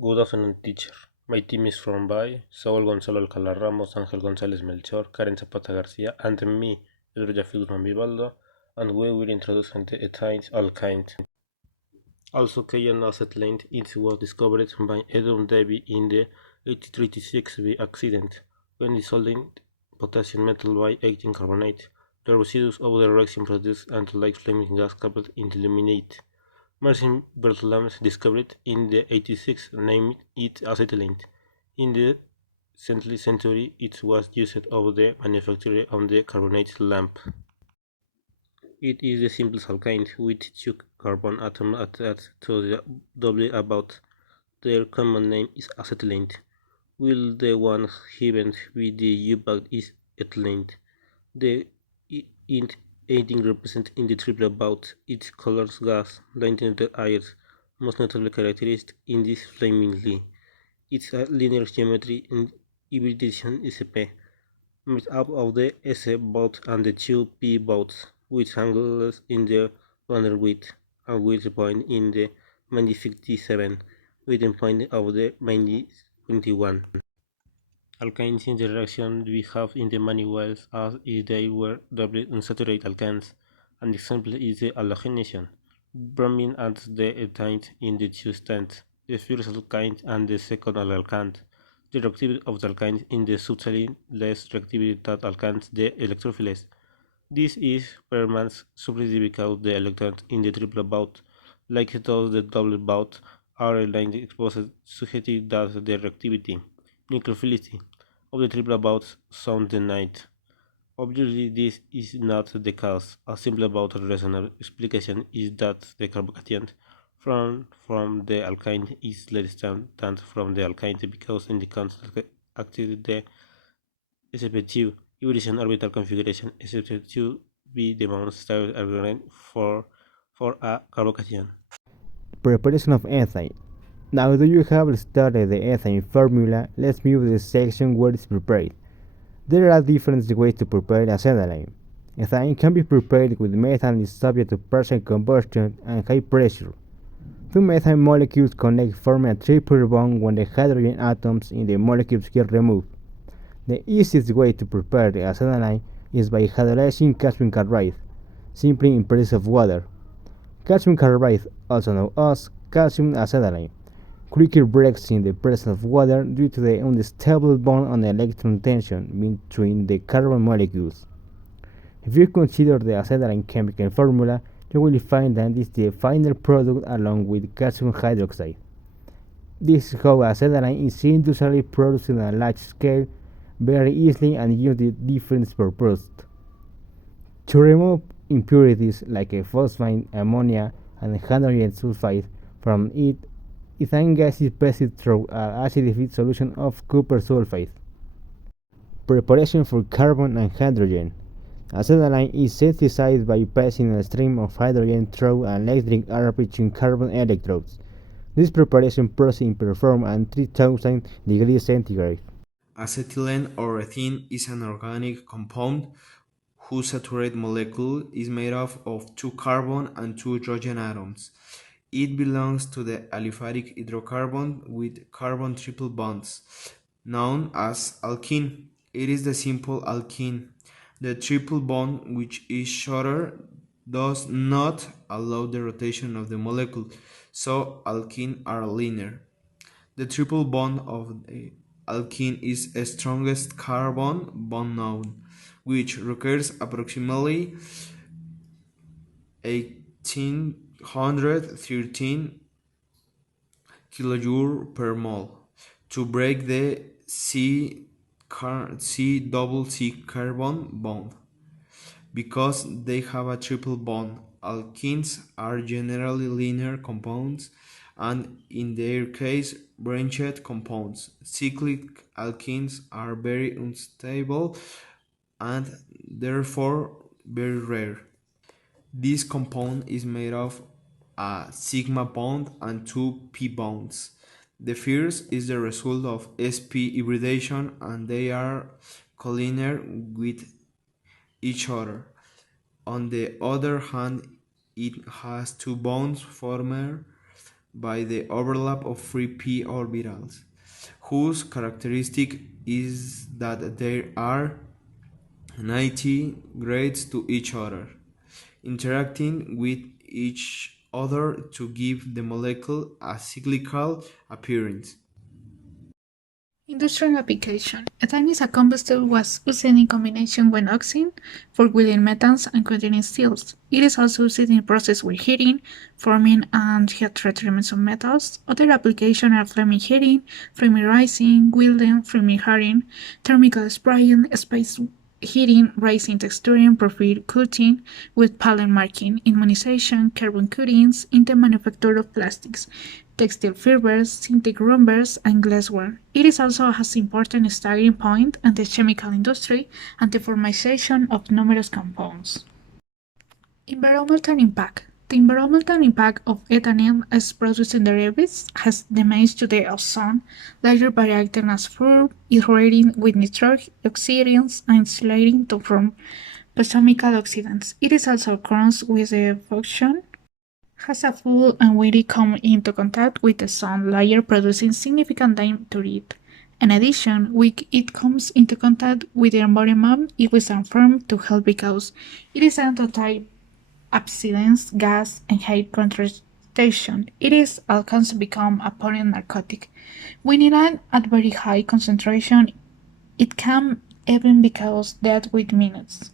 Good afternoon, teacher. My team is from by Saúl Gonzalo Alcalá Ramos, Ángel González Melchor, Karen Zapata Garcia, and me, Elvira Guzman Vivaldo, and we will introduce the ethyl alkyne. Also, cayenne acetylene, it was discovered by Edwin Davy in the 1836 by accident, when dissolving potassium metal by 18 carbonate. The residues of the reaction produced and like flaming gas coupled into illuminate. Marcin Berthelams discovered in the 86 named it acetylene. In the 17th century it was used of the manufacture of the carbonate lamp. It is the simplest alkyne with two carbon atoms attached to the double about. Their common name is acetylene, while the one given with the U-back is ethylene. The int 18 represents in the triple about its colors gas lighting the air, most notable characteristic in this flamingly. Its linear geometry and hybridization is P, made up of the S boat and the two P boats, with angles in the bandwidth and with point in the minus 57, with the point of the minus 21. Alkynes in the reaction we have in the manuals as if they were double unsaturated alkanes. An example is the halogenation. Bromine adds the ethyne in the two stands, the first alkyne and the second alkane. The reactivity of the alkynes in the subtly less reactivity than alkanes the electrophiles. This is permanent suppressed because the electrons in the triple bout, like those the double bout, are aligned exposed suggesting that the reactivity, nucleophility, of the triple bouts sound denied. Obviously this is not the case. A simple but reasonable explication is that the carbocation from the alkyne is less than from the alkyne because in the constant active the sp2 evolution orbital configuration sp2 be the most stable argument for a carbocation. Preparation of ethane. Now that you have studied the ethane formula, let's move to the section where it's prepared. There are different ways to prepare acetylene. Ethane can be prepared with methane is subject to partial combustion and high pressure. Two methane molecules connect forming a triple bond when the hydrogen atoms in the molecules get removed. The easiest way to prepare the acetylene is by hydrolyzing calcium chloride, simply in presence of water. Calcium chloride, also known as calcium acetylene, quickly breaks in the presence of water due to the unstable bond on electron tension between the carbon molecules. If you consider the acetylene chemical formula, you will find that it is the final product along with calcium hydroxide. This is how acetylene is industrially produced on a large scale, very easily and used with different purposes. To remove impurities like a phosphine, ammonia, and hydrogen sulfide from it, ethane gas is passed through an acidified solution of copper sulfate. Preparation for carbon and hydrogen. Acetylene is synthesized by passing a stream of hydrogen through an electric arc between carbon electrodes. This preparation process is performed at 3000 degrees centigrade. Acetylene or ethene is an organic compound whose saturated molecule is made up of two carbon and two hydrogen atoms. It belongs to the aliphatic hydrocarbon with carbon triple bonds, known as alkene. It is the simple alkene. The triple bond, which is shorter, does not allow the rotation of the molecule, so alkenes are linear. The triple bond of the alkene is the strongest carbon bond known, which requires approximately 1813 kJ per mole to break the double C carbon bond. Because they have a triple bond, alkenes are generally linear compounds and in their case branched compounds. Cyclic alkenes are very unstable and therefore very rare. This compound is made of a sigma bond and two p bonds. The first is the result of sp hybridization and they are collinear with each other. On the other hand, it has two bonds formed by the overlap of free p orbitals, whose characteristic is that they are 90 grades to each other, interacting with each other to give the molecule a cyclical appearance. Industrial application. Ethane is a combustible was used in combination with oxygen for welding metals and containing steels. It is also used in process with heating, forming and heat treatment of metals. Other applications are flame heating, flame rising, welding, flame hardening, thermical spraying, space heating, rising texturing, profile coating, with palette marking, immunization, carbon coatings, in the manufacture of plastics, textile fibers, synthetic rubbers, and glassware. It is also has important starting point in the chemical industry and the formation of numerous compounds. Environmental impact. The environmental impact of ethylene as producing derivatives has damage to the ozone layer by acting as fuel, irradiating with nitrogen oxidants and insulating to form chemical oxidants. It is also occurs with the function has a full and when it comes into contact with the sun layer producing significant damage to it. In addition, when it comes into contact with the environment, it is unfirm to help because it is anti abstinence, gas, and high concentration. It is can become a potent narcotic. When it is at very high concentration, it can even cause death within minutes.